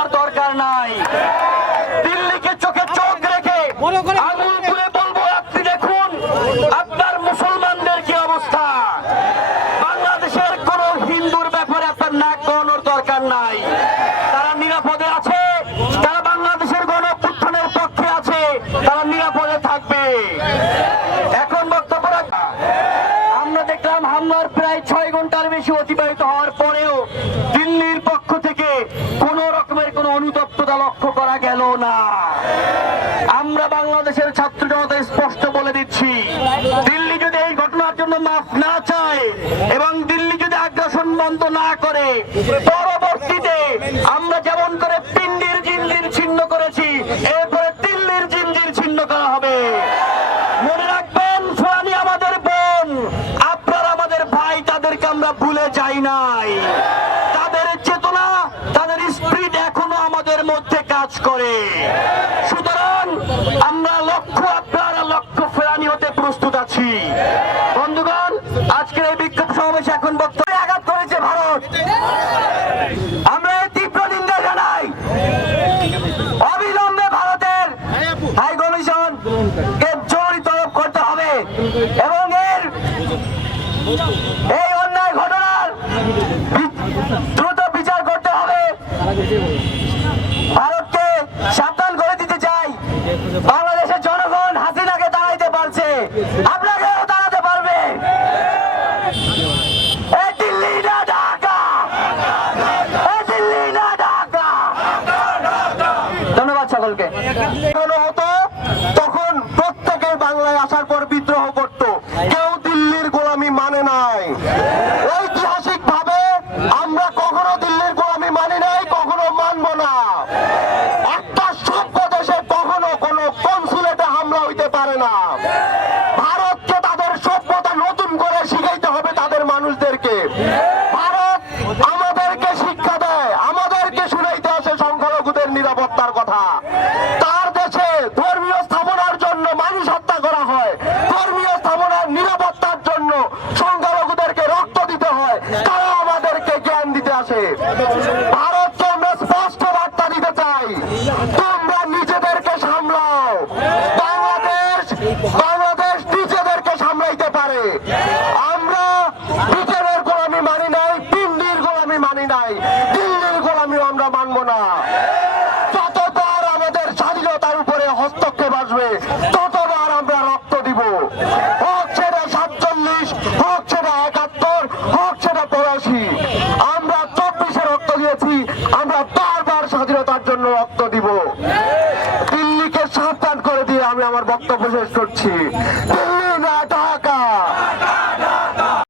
দেওয়ার দরকার নাই। দিল্লিকে চোখে চোখ রেখে আঙুল তুলে বলব আপনি দেখুন আপনার মুসলমানদের কি অবস্থা। বাংলাদেশের কোন হিন্দুর ব্যাপারে আপনার নাক গলানোর দরকার নাই। তারা নিরাপদে আছে তারা বাংলাদেশের পক্ষে আছে তারা নিরাপদে থাকবে। এখন বক্তব্য রাখা। আমরা দেখলাম হামলার প্রায় ছয় ঘণ্টার বেশি কোন অনুতপ্ততা লক্ষ্য করা গেল না। আমরা বাংলাদেশের ছাত্র জনতা স্পষ্ট বলে দিচ্ছি, দিল্লি যদি এই ঘটনার জন্য মাফ না চায় এবং দিল্লি যদি আগ্রাসন বন্ধ না করে, পরবর্তীতে আমরা যেমন করে পিন্ডির জিন্দির ছিন্ন করেছি, এরপরে দিল্লির জিন্দির ছিন্ন করা হবে। মনে রাখবেন, ফোয়ানি আমাদের বোন, আপনারা আমাদের ভাই, তাদেরকে আমরা ভুলে যাই নাই তাদের চেতনা তাদের স্পিড এখনও আমাদের মধ্যে কাজ করে। সুতরাং আমরা লক্ষ্য আপনারা লক্ষ্য ফেরানি হতে প্রস্তুত আছি। বন্ধুগণ, আজকের এই বিক্ষোভ সমাবেশ এখন বক্তব্যে আঘাত করেছে ভারত। আমরা অবিলম্বে ভারতের করতে হবে এবং এর এই অন্যায় ঘটনার দ্রুত বিচার করতে হবে ভারতকে সাবধান করে দিতে চাই বাংলাদেশের জনগণ হাসিনাকে দাঁড়াইতে পারছে আপনাকেও দাঁড়াতে পারবে এই দিল্লি না ঢাকা এই দিল্লি না ঢাকা ধন্যবাদ সকলকে। হতো, তখন প্রত্যেকে বাংলায় আসার পর বিদ্রোহ করত। কেউ দিল্লির গোলামি মানে নাই। ঐতিহাসিক ভাবে আমরা কখনো দিল্লির গোলামি মানি নাই, কখনো মানবো না। একটা সভ্য দেশে কখনো কোনো কনসুলেটে হামলা হইতে পারে না। ভারতকে তাদের সভ্যতা নতুন করে শিখাইতে হবে তাদের মানুষদেরকে ভারত আমাদেরকে শিক্ষা দেয় আমাদেরকে শুনাইতে আসে সংখ্যালঘুদের নিরাপত্তার কথা। তার দেশে ধর্মীয় স্থাপনার জন্য মানুষ হত্যা করা হয়। ধর্মীয় স্থাপনার নিরাপত্তার জন্য সংখ্যালঘুদেরকে রক্ত দিতে হয়। তারা আমাদেরকে জ্ঞান দিতে আসে। ভারতকে আমরা স্পষ্ট বার্তা দিতে চাই। তোমরা নিজেদেরকে সামলাও। বাংলাদেশ দিয়েছি, আমরা বারবার স্বাধীনতার জন্য রক্ত দিব। দিল্লিকে সাবধান করে দিয়ে আমি আমার বক্তব্য শেষ করছি। দিল্লি না ঢাকা।